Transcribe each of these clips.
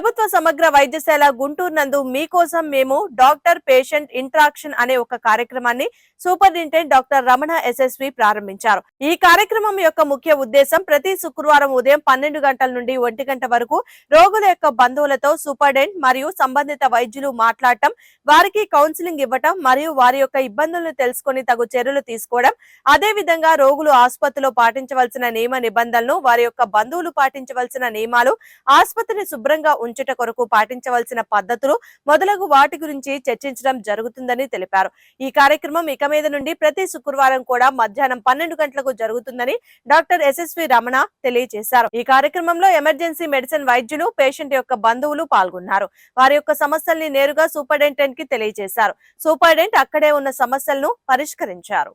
ప్రభుత్వ సమగ్ర వైద్యశాల గుంటూరు నందు మీకోసం మేము డాక్టర్ పేషెంట్ ఇంట్రాక్షన్ అనే ఒక కార్యక్రమాన్ని సూపరింటెండెంట్ డాక్టర్ రమణ ఎస్ఎస్వి ప్రారంభించారు. ఈ కార్యక్రమం యొక్క ముఖ్య ఉద్దేశం ప్రతి శుక్రవారం ఉదయం పన్నెండు గంటల నుండి ఒంటి గంట వరకు రోగుల యొక్క బంధువులతో సూపరింటెండెంట్ మరియు సంబంధిత వైద్యులు మాట్లాడటం వారికి కౌన్సిలింగ్ ఇవ్వటం మరియు వారి యొక్క ఇబ్బందులను తెలుసుకొని తగు చర్యలు తీసుకోవడం అదే విధంగా రోగులు ఆసుపత్రిలో పాటించవలసిన నియమ నిబంధనలు వారి యొక్క బంధువులు పాటించవలసిన నియమాలు ఆసుపత్రిని శుభ్రంగా ఉంచుట కొరకు పాటించవలసిన పద్ధతులు మొదలగు వాటి గురించి చర్చించడం జరుగుతుందని తెలిపారు. ఈ కార్యక్రమం ఇక మీద నుండి ప్రతి శుక్రవారం కూడా మధ్యాహ్నం పన్నెండు గంటలకు జరుగుతుందని డాక్టర్ ఎస్ఎస్వి రమణ తెలియజేశారు. ఈ కార్యక్రమంలో ఎమర్జెన్సీ మెడిసిన్ వైద్యులు పేషెంట్ యొక్క బంధువులు పాల్గొన్నారు. వారి యొక్క సమస్యల్ని నేరుగా సూపరింటెండెంట్కి తెలియజేశారు. సూపరింటెండెంట్ అక్కడే ఉన్న సమస్యలను పరిష్కరించారు.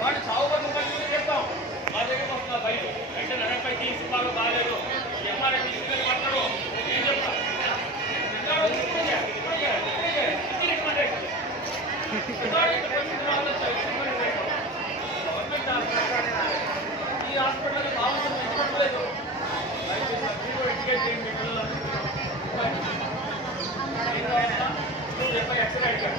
వాడు చావు బతుకు పరిస్థితి చెప్తాం. మా దగ్గర వస్తున్నా బయట. అంటే నడపై తీసుకోవాలి బాగాలేదు. ఎంఆర్ఐ తీసుకెళ్ళి పట్టడు ఏం చెప్తా ఈ హాస్పిటల్ బాగుంటుంది ఇవ్వట్లేదు మీరు ఎడ్యుకేట్ చేయండి పిల్లలు చెప్పి ఎక్స్రే అడిగారు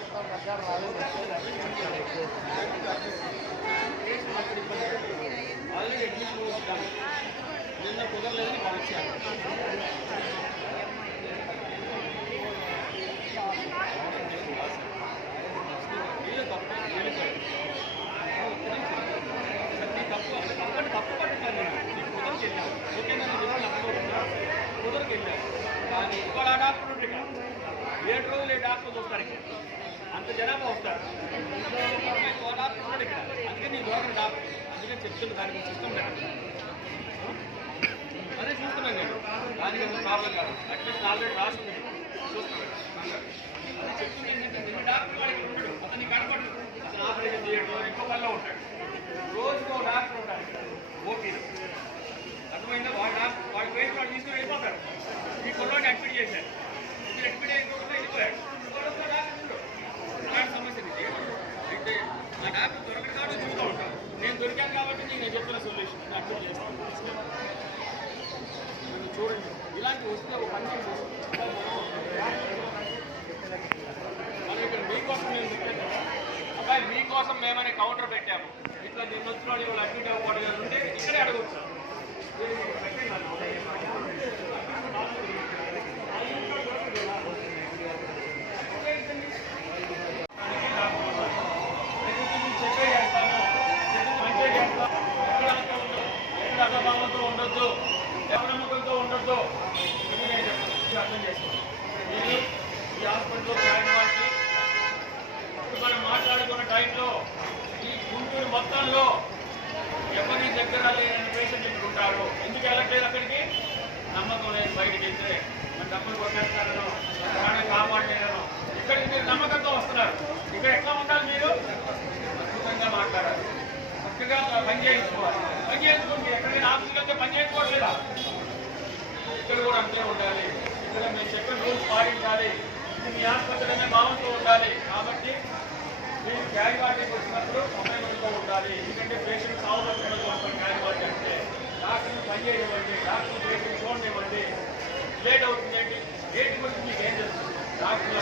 వెళ్ళాను ఓకేనా నేను చెప్పిన అర్థమవుతుందా కుదరకి వెళ్ళాను కానీ ఇంకో డాక్టర్ ఏడు రోజులు ఏ డాక్టర్ చూస్తారు ఇక్కడ అంత జనాభా వస్తారు ఇంకో అందుకే నీ దూరం డాక్టర్ అందుకని చెప్తున్న దాని గురించి సిస్టమ్ పెట్టండి అదే చూస్తున్నాం నేను. దానికి ఏమో ప్రాబ్లం కాదు. అట్లీస్ట్ ఆల్రెడీ రాసింది. చూస్తున్నాను అదే చెప్తుంది ఏంటంటే నిన్న డాక్టర్ వాడికి ఉంటాడు అతన్ని కనపడు అతను ఆపరేషన్ చేయడం ఇంకో పనిలో ఉంటాడు. రోజుకో డాక్టర్ ఉంటాడు. ఓకే. అర్థమైందా? వాడు వాడి పేరు వాడు తీసుకుని వెళ్ళిపోతాడు. ఈ కొల్లోని అడ్మిట్ చేశారు ఇది అడ్మిట్ అయిపోకుండా వెళ్ళిపోయాడు ఇంకోటి డాక్టర్ ఉండడు అలాంటి సమస్య ఇది అయితే నా డాక్టర్ దొరకడు కాబట్టి తిరుగుతూ ఉంటాను నేను దొరికాను కాబట్టి నీకు నేను చెప్పిన సొల్యూషన్ నేను అడ్మిట్ చేస్తాను మీరు చూడండి ఇలాంటి వస్తే ఒక పని చేసేసి మనం ఇక్కడ మీకోసం మేము పెట్టాము అబ్బాయి మీకోసం మేమనే కౌంటర్ పెట్టాము. ఇట్లా నిన్న వచ్చిన వాళ్ళు ఇవాళ అడ్మిట్ అవ్వకూడదు ఉంటే ఇక్కడే అడగచ్చు. మొత్తంలో ఎవరి దగ్గర లేని పేషెంట్ ఇక్కడ ఉంటారు ఎందుకు వెళ్ళట్లేదు అక్కడికి? నమ్మకం లేదు బయటికి వెళ్తే మన డబ్బులు కొట్టేస్తారనో ప్రాణం కాపాడలేదనో ఇక్కడికి మీరు నమ్మకంతో వస్తున్నారు. ఇక్కడ ఎట్లా ఉండాలి మీరు? అద్భుతంగా మాట్లాడాలి. చక్కగా పని చేయించుకోవాలి. పని చేయించుకోండి ఎక్కడైనా ఆఫీస్కి వెళ్తే పని చేయించుకోవట్లేదా? ఇక్కడ కూడా అంతే ఉండాలి. ఇక్కడ మీరు చెప్పిన రూల్స్ పాటించాలి. ఇది మీ ఆసుపత్రిలోనే భావంతో ఉండాలి. కాబట్టి మీరు క్యారీ వాటికి వచ్చినప్పుడు సమయంతో ఉండాలి. ఎందుకంటే పేషెంట్ సాగుతున్నది వస్తాం క్యారీ వాటి అంటే డాక్టర్ని పని చేయనివ్వండి డాక్టర్ పేషెంట్ చూడనివ్వండి. లేట్ అవుతుంది ఏంటి లేట్ గురించి మీకు ఏం తెలుస్తుంది డాక్టర్